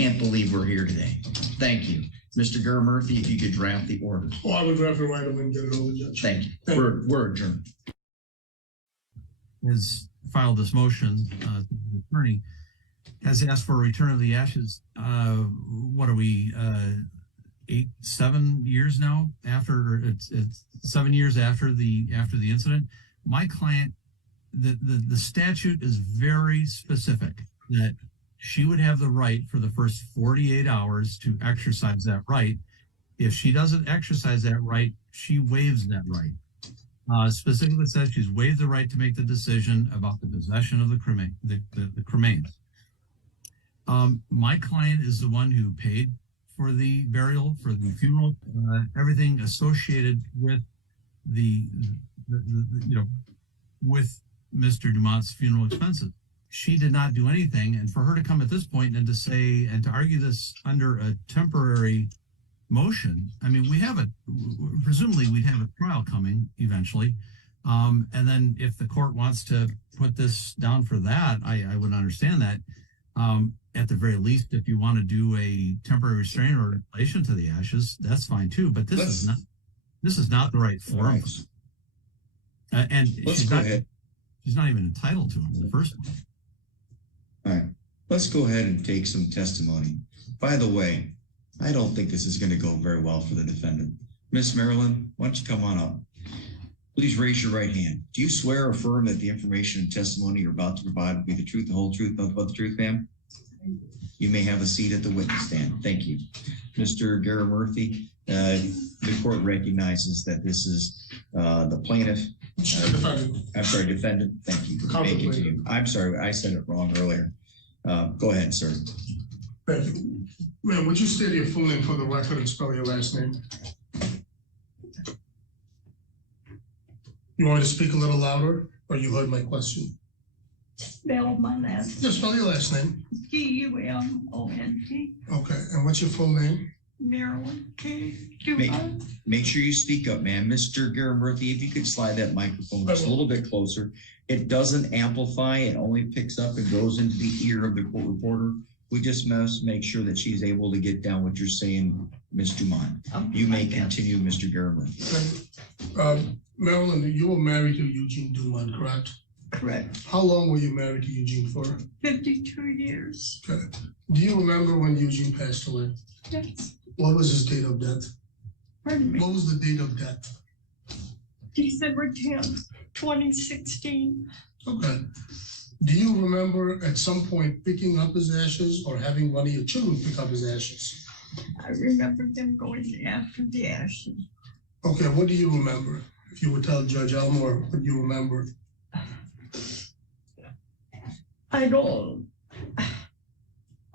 can't believe we're here today. Thank you. Mr. Gurmurthy, if you could draft the orders. Oh, I would draft it right away and get it over, Judge. Thank you. We're adjourned. Has filed this motion, the attorney has asked for a return of the ashes. What are we, 7 years now after it's 7 years after the incident? My client, the statute is very specific that she would have the right for the first 48 hours to exercise that right. If she doesn't exercise that right, she waives that right. Specifically says she's waived the right to make the decision about the possession of the cremains. My client is the one who paid for the burial, for the funeral, everything associated with with Mr. Dumont's funeral expenses. She did not do anything, and for her to come at this point and to say and to argue this under a temporary motion, I mean, presumably we'd have a trial coming eventually, and then if the court wants to put this down for that, I would understand that. At the very least, if you want to do a temporary restraining order in relation to the ashes, that's fine too. But this is not the right forum. And she's not even entitled to them in the first place. All right, let's go ahead and take some testimony. By the way, I don't think this is going to go very well for the defendant. Miss Marilyn, why don't you come on up? Please raise your right hand. Do you swear or affirm that the information and testimony you're about to provide will be the truth, the whole truth, nothing but the truth, ma'am? You may have a seat at the witness stand. Thank you. Mr. Gurmurthy, the court recognizes that this is the plaintiff. I'm sorry, defendant. Thank you. May continue. I'm sorry, I said it wrong earlier. Go ahead, sir. Thank you. Ma'am, would you state your full name for the record and spell your last name? You want me to speak a little louder, or you heard my question? Spell my last name. Yeah, spell your last name. G-U-M-O-N-T. Okay, and what's your full name? Marilyn K. Make sure you speak up, ma'am. Mr. Gurmurthy, if you could slide that microphone just a little bit closer. It doesn't amplify, it only picks up and goes into the ear of the court reporter. We just must make sure that she's able to get down what you're saying, Ms. Dumont. You may continue, Mr. Gurmurthy. Marilyn, you were married to Eugene Dumont, correct? Correct. How long were you married to Eugene for? 52 years. Okay. Do you remember when Eugene passed away? Yes. What was his date of death? Pardon me? What was the date of death? December 10th, 2016. Okay. Do you remember at some point picking up his ashes or having one of your children pick up his ashes? I remember them going after the ashes. Okay, what do you remember? If you would tell Judge Elmore what you remember. I don't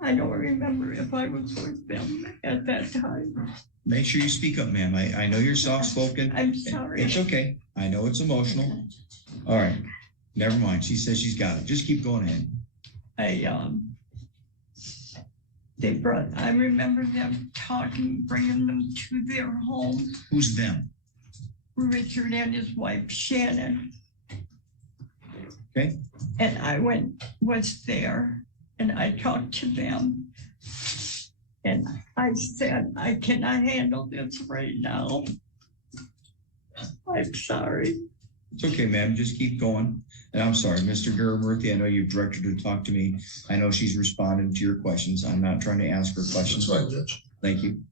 remember if I was with them at that time. Make sure you speak up, ma'am. I know you're soft-spoken. I'm sorry. It's okay. I know it's emotional. All right. Never mind. She says she's got it. Just keep going ahead. I remember them talking, bringing them to their home. Who's them? Richard and his wife, Shannon. Okay. And I was there and I talked to them. And I said, I cannot handle this right now. I'm sorry. It's okay, ma'am. Just keep going. And I'm sorry, Mr. Gurmurthy, I know you've directed her to talk to me. I know she's responded to your questions. I'm not trying to ask her questions. That's fine, Judge. Thank you.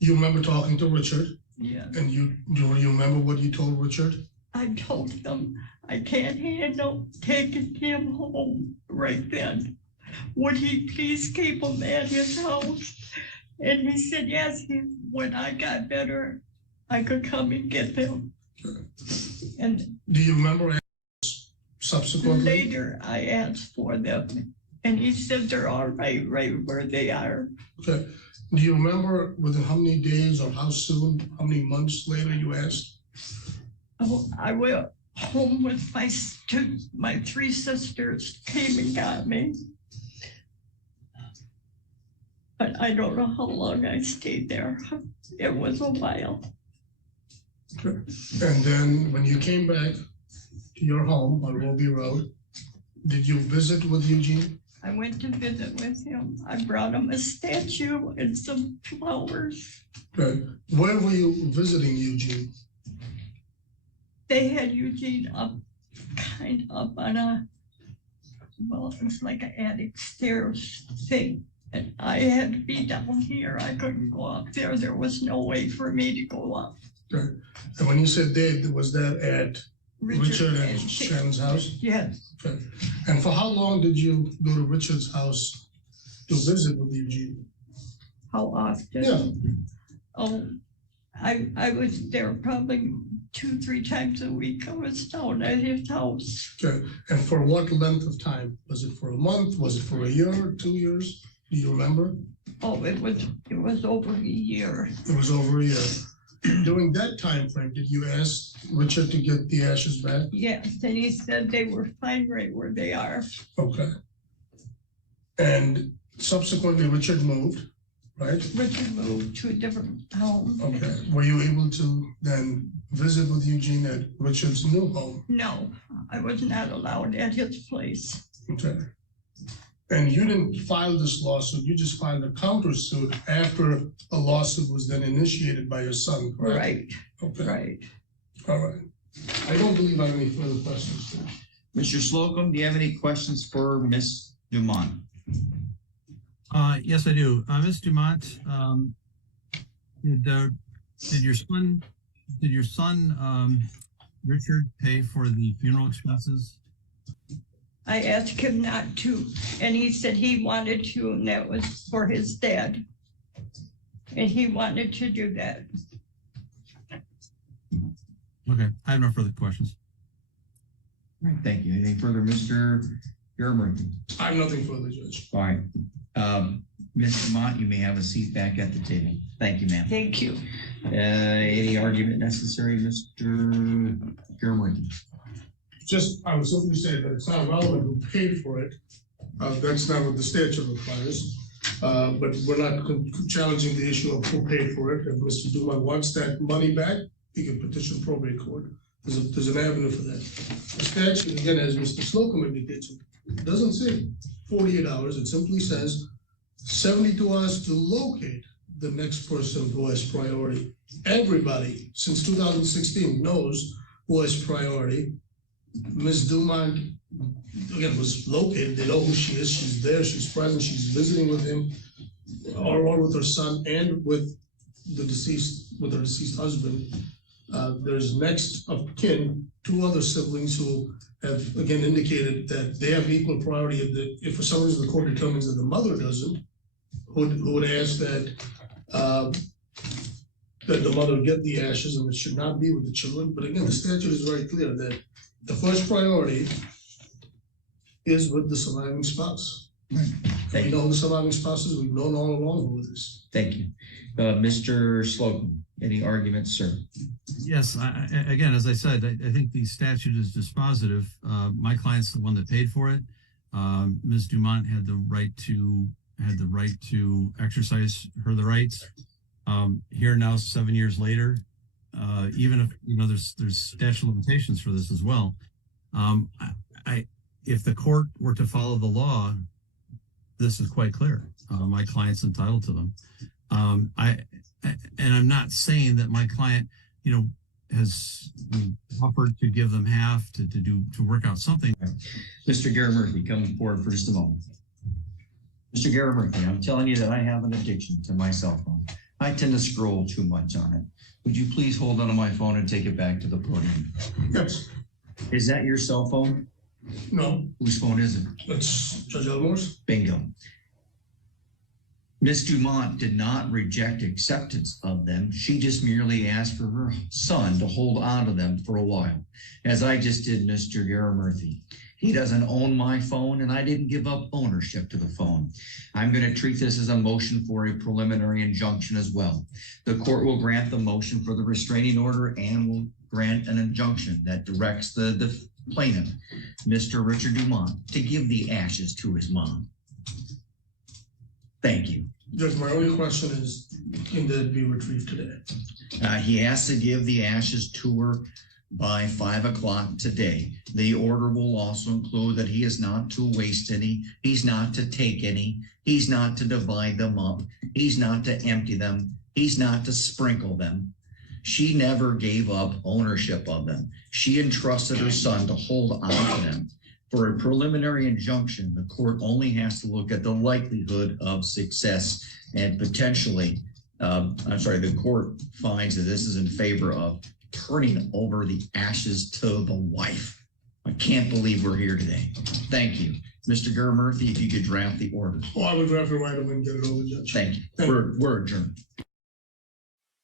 You remember talking to Richard? Yeah. And do you remember what you told Richard? I told them I can't handle taking him home right then. Would he please keep him at his house? And he said, yes, when I got better, I could come and get them. Okay. And do you remember subsequently? Later, I asked for them, and he said they're all right where they are. Okay. Do you remember within how many days or how soon, how many months later you asked? Oh, I went home with my three sisters came and got me. But I don't know how long I stayed there. It was a while. Okay. And then when you came back to your home on Roby Road, did you visit with Eugene? I went to visit with him. I brought him a statue and some flowers. Okay. Where were you visiting Eugene? They had Eugene up, kind of up on a, well, it was like an attic stairs thing. And I had to be down here. I couldn't go up there. There was no way for me to go up. Okay. And when you said they, was that at Richard and Shannon's house? Yes. Okay. And for how long did you go to Richard's house to visit with Eugene? How often? Yeah. Oh, I was there probably 2-3 times a week. I was down at his house. Okay. And for what length of time? Was it for a month? Was it for a year, 2 years? Do you remember? Oh, it was over a year. It was over a year. During that time frame, did you ask Richard to get the ashes back? Yes, and he said they were fine right where they are. Okay. And subsequently, Richard moved, right? Richard moved to a different home. Okay. Were you able to then visit with Eugene at Richard's new home? No, I was not allowed at his place. Okay. And you didn't file this lawsuit, you just filed a countersuit after a lawsuit was then initiated by your son, correct? Right, Okay, right. all right. I don't believe I have any further questions. Mr. Slocum, do you have any questions for Ms. Dumont? Yes, I do. Ms. Dumont, did your son, Richard, pay for the funeral expenses? I asked him not to, and he said he wanted to, and that was for his dad. And he wanted to do that. Okay, I have no further questions. All right, thank you. Anything further, Mr. Germer? I have nothing further, Judge. All right. Ms. Dumont, you may have a seat back at the table. Thank you, ma'am. Thank you. Any argument necessary, Mr. Germer? Just, I would simply say that it's not relevant who paid for it. That's not what the statute requires. But we're not challenging the issue of who paid for it. If Mr. Dumont wants that money back, he can petition probate court. There's an avenue for that. The statute, again, as Mr. Slocum indicates, it doesn't say 48 hours. It simply says 72 hours to locate the next person who has priority. Everybody since 2016 knows who has priority. Ms. Dumont, again, was located. They know who she is. She's there. She's present. She's visiting with him, or with her son, and with the deceased, with her deceased husband. There's next of kin, 2 other siblings who have again indicated that they have equal priority. If for some reason the court determines that the mother doesn't, who would ask that that the mother get the ashes, and it should not be with the children. But again, the statute is very clear that the first priority is with the surviving spouse. Thank We you. know the surviving spouses, we've known all along who it is. Thank you. Mr. Slocum, any arguments, sir? Yes, again, as I said, I think the statute is dispositive. My client's the one that paid for it. Ms. Dumont had the right to exercise the rights. Here now, 7 years later, even if there's statute of limitations for this as well. If the court were to follow the law, this is quite clear. My client's entitled to them. And I'm not saying that my client, has offered to give them half to work out something. Mr. Gary Murphy, come forward for just a moment. Mr. Gary Murphy, I'm telling you that I have an addiction to my cell phone. I tend to scroll too much on it. Would you please hold on to my phone and take it back to the podium? Yes. Is that your cell phone? No, Whose phone is it? it's Judge Elmore's. Bingo. Ms. Dumont did not reject acceptance of them. She just merely asked for her son to hold on to them for a while, as I just did Mr. Gary Murphy. He doesn't own my phone, and I didn't give up ownership to the phone. I'm going to treat this as a motion for a preliminary injunction as well. The court will grant the motion for the restraining order and will grant an injunction that directs the plaintiff, Mr. Richard Dumont, to give the ashes to his mom. Thank you. Judge, my only question is, can that be retrieved today? He has to give the ashes to her by 5 o'clock today. The order will also include that he is not to waste any, he's not to take any, he's not to divide them up, he's not to empty them, he's not to sprinkle them. She never gave up ownership of them. She entrusted her son to hold on to them. For a preliminary injunction, the court only has to look at the likelihood of success and potentially, the court finds that this is in favor of turning over the ashes to the wife. I can't believe we're here today. Thank you. Mr. Gurmurthy, if you could draft the order. Oh, I would draft it right away and get it over, Judge. Thank you. Thank you. We're adjourned.